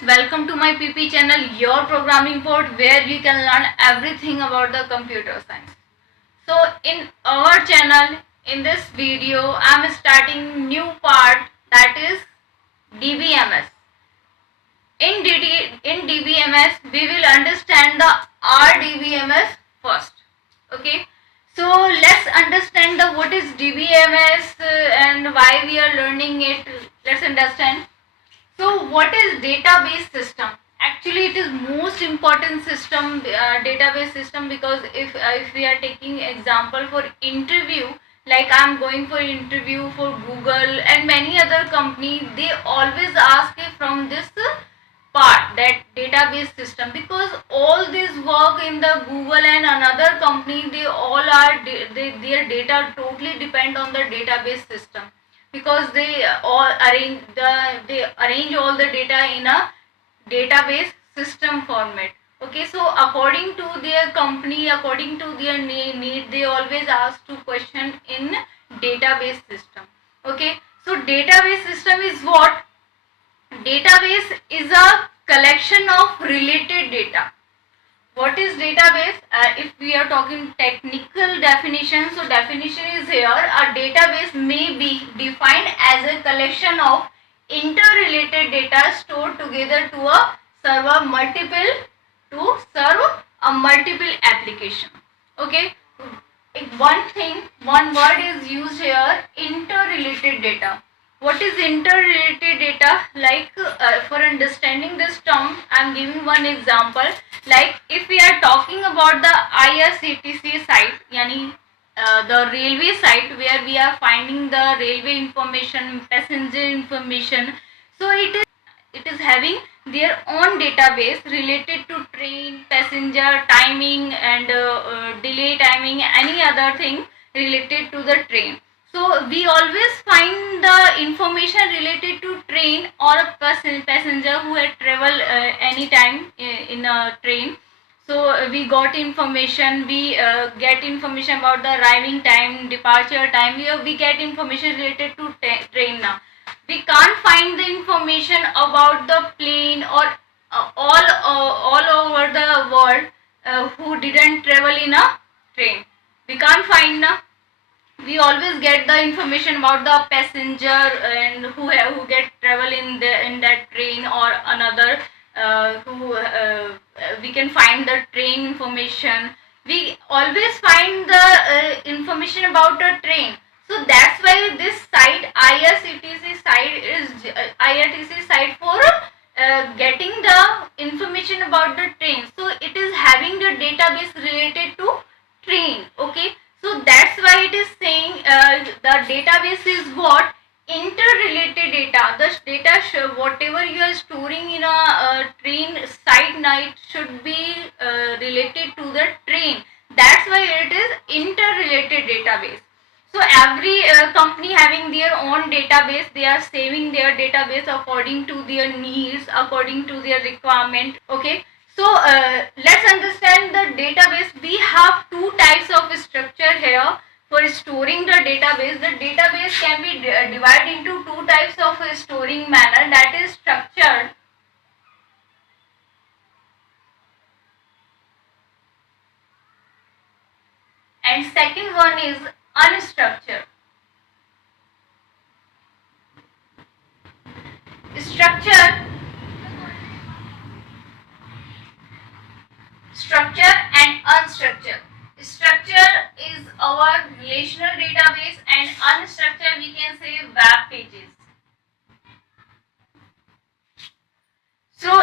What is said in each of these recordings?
students, welcome to my PP channel, your programming board, where we can learn everything about the computer science. So in our channel, in this video, I am starting new part, that is DBMS. In DBMS, we will understand the RDBMS first. Okay. So let's understand the what is DBMS and why we are learning it. Let's understand. So what is database system? Actually, it is most important system, database system, because if we are taking example for interview, like I'm going for interview for Google and many other company, they always ask from this part, that database system, because all this work in the Google and another company, they all are their data totally depend on the database system, because they arrange all the data in a database system format. Okay, so according to their company, according to their need, they always ask to question in database system. Okay, so database system is what? Database is a collection of related data. What is database? If we are talking technical definition, so definition is here: a database may be defined as a collection of interrelated data stored together to a server serve a multiple application. Okay, one word is used here: interrelated data. What is interrelated data? Like for understanding this term, I am giving one example. Like if we are talking about the IRCTC site, yani the railway site, where we are finding the railway information, passenger information. So it is having their own database related to train, passenger, timing, and delay timing, any other thing related to the train. So we always find the information related to train or a passenger who had traveled any time in a train. So we got information, we get information about the arriving time, departure time. We get information related to train now. We can't find the information about the plane or all over the world who didn't travel in a train. We can't find now. We always get the information about the passenger and who get travel in that train or another, who we can find the train information. We always find the information about a train. So that's why this site, IRCTC site, is IRTC site for getting the information about the train. So it is having the database related to train. Okay, so that's why it is saying the database is what? Interrelated data. The data, whatever you are storing in a train site, now it should be related to the train. That's why it is interrelated database. So every company having their own database, they are saving their database according to their needs, according to their requirement. Okay, so let's understand the database. We have two types of structure here for storing the database. The database can be divided into two types of storing manner, that is structured and second one is unstructured. Structure and unstructured. Structure is our relational database and unstructured we can say web pages. So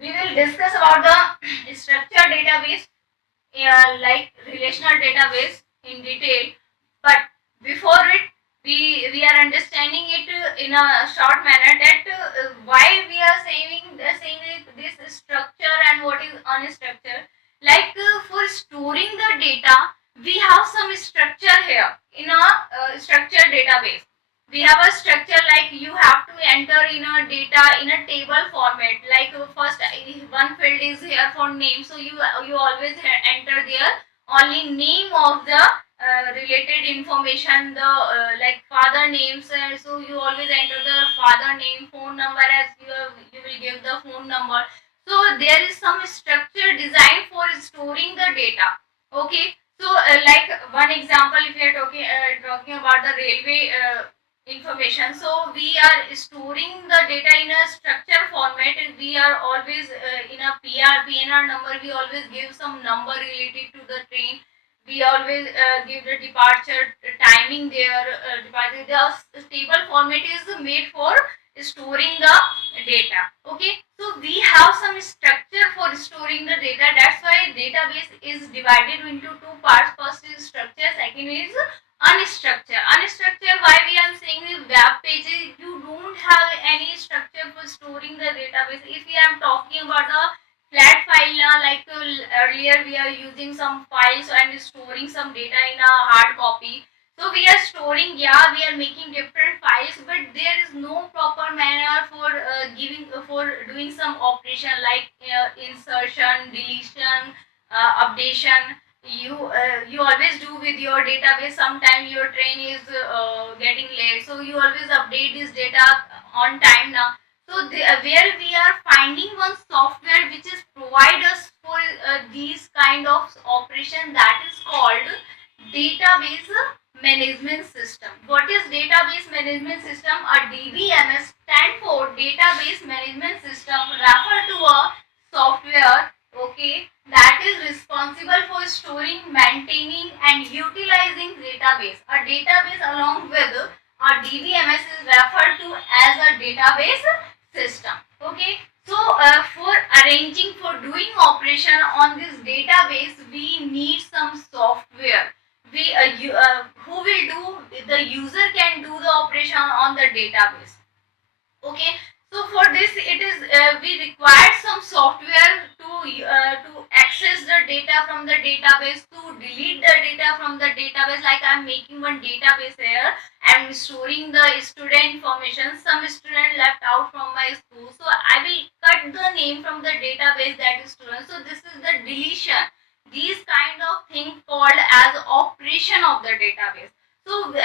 we will discuss about the structured database, like relational database, in detail. But before it, we are understanding it in a short manner, that why we are saying this structure and what is unstructured. Like for storing the data, we have some structure here in a structured database. We have a structure like you have to enter in a data in a table format. Like first one field is here for name, so you always enter there only name of the related information, the like father names, so you always enter the father name, phone number, as you will give the phone number. So there is some structure designed for storing the data. Okay, so like one example, if you are talking about the railway information, so we are storing the data in a structure format. We are always in a PNR number, we always give some number related to the train. We always give the departure timing there. Departure, the table format is made for storing the data. Okay, so we have some structure for storing the data. That's why database is divided into two parts. First is structure, second is unstructured. Unstructured, why we are saying the web pages, you don't have any structure for storing the database. If we are talking about the flat file, like earlier we are using some files and storing some data in a hard copy. So we are storing, yeah, we are making different files, but there is no proper manner for for doing some operation like insertion, deletion, updation. You always do with your database. Sometime your train is getting late, so you always update this data on time now. So where we are finding one software which is provide us for these kind of operation, that is called database management system. What is database management system? A DBMS stand for database management system, refer to a software, okay, that is responsible for storing, maintaining and utilizing database. A database along with a DBMS is referred to as a database system. Okay, so for arranging, for doing operation on this database, we need some software. Who will do, the user can do the operation on the database. Okay, so for this it is we require some software to access the data from the database, to delete the data from the database. Like I'm making one database here, I'm storing the student information. Some student left out from my school, so I will cut the name from the database, that is student. So this is the deletion. These kind of thing called as operation of the database. So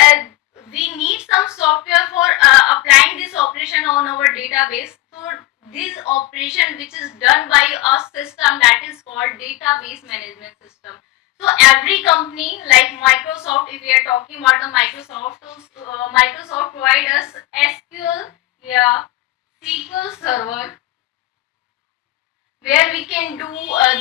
we need some software for applying this operation on our database. So this operation which is done by a system, that is called database management system. So every company like Microsoft, if we are talking about the Microsoft, so Microsoft provide us SQL, yeah, SQL Server, where we can do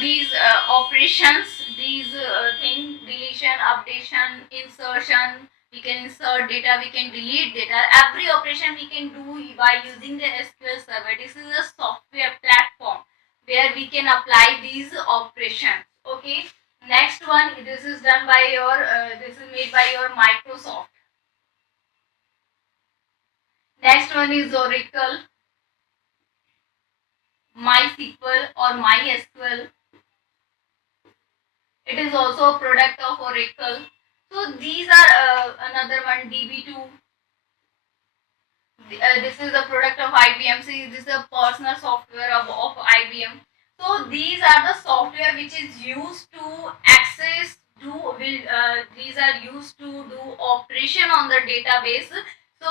these operations, these things, deletion, updation, insertion. We can insert data, we can delete data. Every operation we can do by using the SQL Server. This is a software platform where we can apply these operations. Okay. Next one, this is done by your, this is made by your Microsoft. Next one is Oracle, MySQL or MySQL. It is also a product of Oracle. So these are another one, DB2. This is a product of IBM. See, this is a personal software of IBM. So these are the software which is used to access, these are used to do operation on the database. So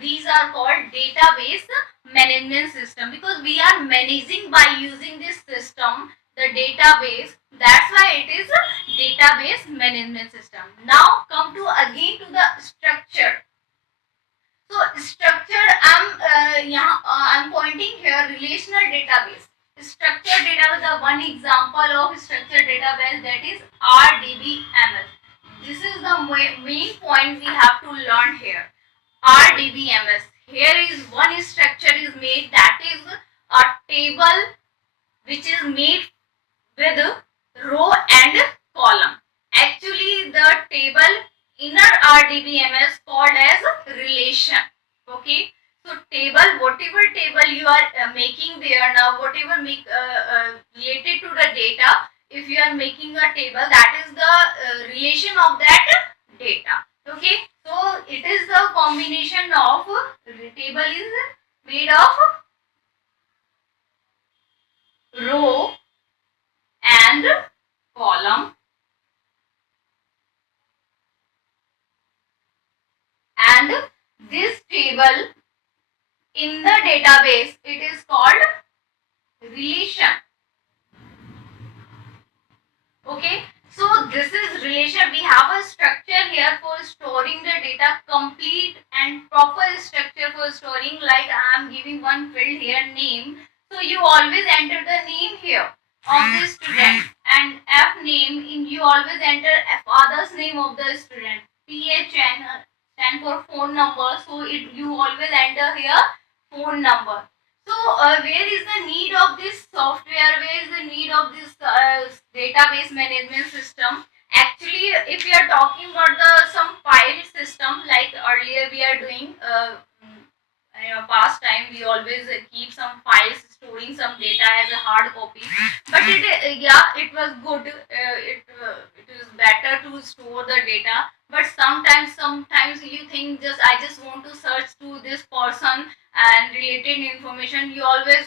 these are called database management system, because we are managing by using this system the database. That's why it is a database management system. Now come to again to the structure. So structured, I'm pointing here relational database. Structured database, the one example of structured database, that is RDBMS. This is the main point we have to learn here. RDBMS. Here is one structure is made, that is a table which is made with row and column. Actually, the table inner RDBMS called as relation. Okay, so table, whatever table you are making there now, whatever related to the data, if you are making a table, that is the relation of that data. Okay, so it is the combination of table is made of row and column. table in the database, it is called relation. Okay, so this is relation. We have a structure here for storing the data, complete and proper structure for storing. Like I am giving one field here, name. So you always enter the name here of the student, and F name, in you always enter father's name of the student. PHN stand for phone number. So you always enter here phone number. So, where is the need of this software? Where is the need of this database management system? Actually, if we are talking about the some file system, like earlier we are doing, past time we always keep some files storing some data as a hard copy. But it was good. It is better to store the data. But sometimes you think I just want to search to this person and related information. You always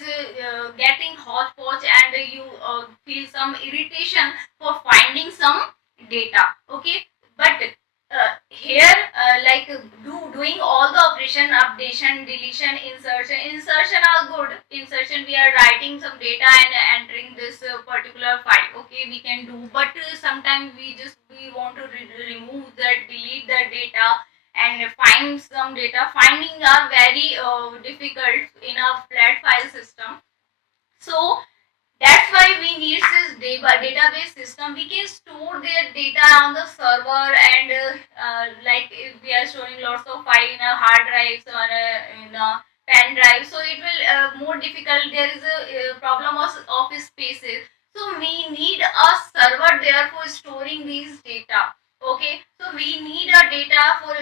getting hodgepodge, and you feel some irritation for finding some data. Okay, but here doing all the operation, updation, deletion, insertion are good. Insertion, we are writing some data and entering this particular file. Okay, we can do, but sometimes we want to remove that, delete the data and find some data. Finding are very difficult in a flat file system. So that's why we need this database system. We can store their data on the server, and like if we are storing lots of file in a hard drives or in a pen drive, so it will more difficult. There is a problem of spaces. So we need a server there for storing these data. Okay, so we need a data for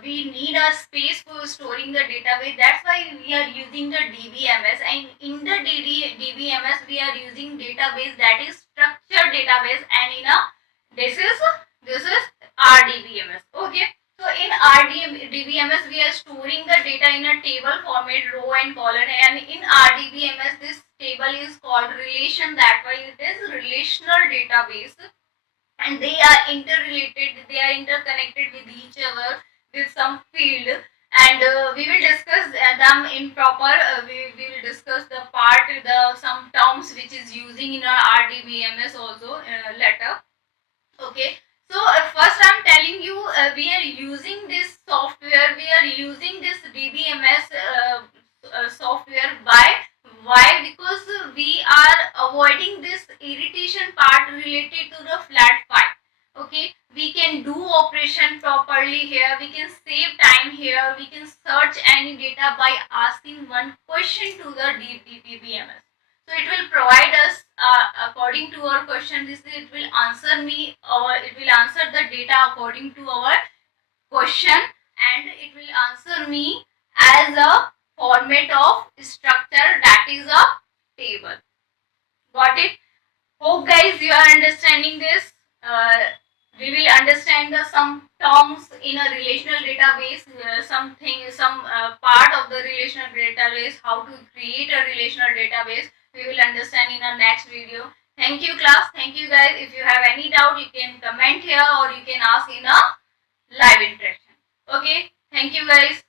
we need a space for storing the database. That's why we are using the DBMS, and in the DBMS we are using database, that is structured database, and in a this is RDBMS. Okay, so in RDBMS we are storing the data in a table format, row and column, and in RDBMS this table is called relation. That why it is relational database, and they are interrelated, they are interconnected with each other with some field. And we will discuss them in proper, we will discuss the part, the some terms which is using in our RDBMS also later. Okay, so first I'm telling you, we are using this software, we are using this DBMS software. Why? Because we are avoiding this irritation part related to the flat file. Okay, we can do operation properly here, we can save time here, we can search any data by asking one question to the DBMS. So it will provide us according to our question. It will answer me, or it will answer the data according to our question, and it will answer me as a format of structure, that is a table. Got it? Hope guys you are understanding this. We will understand some terms in a relational database, some part of the relational database, how to create a relational database. We will understand in our next video. Thank you class. Thank you guys. If you have any doubt, you can comment here or you can ask in a live interaction. Okay. Thank you guys.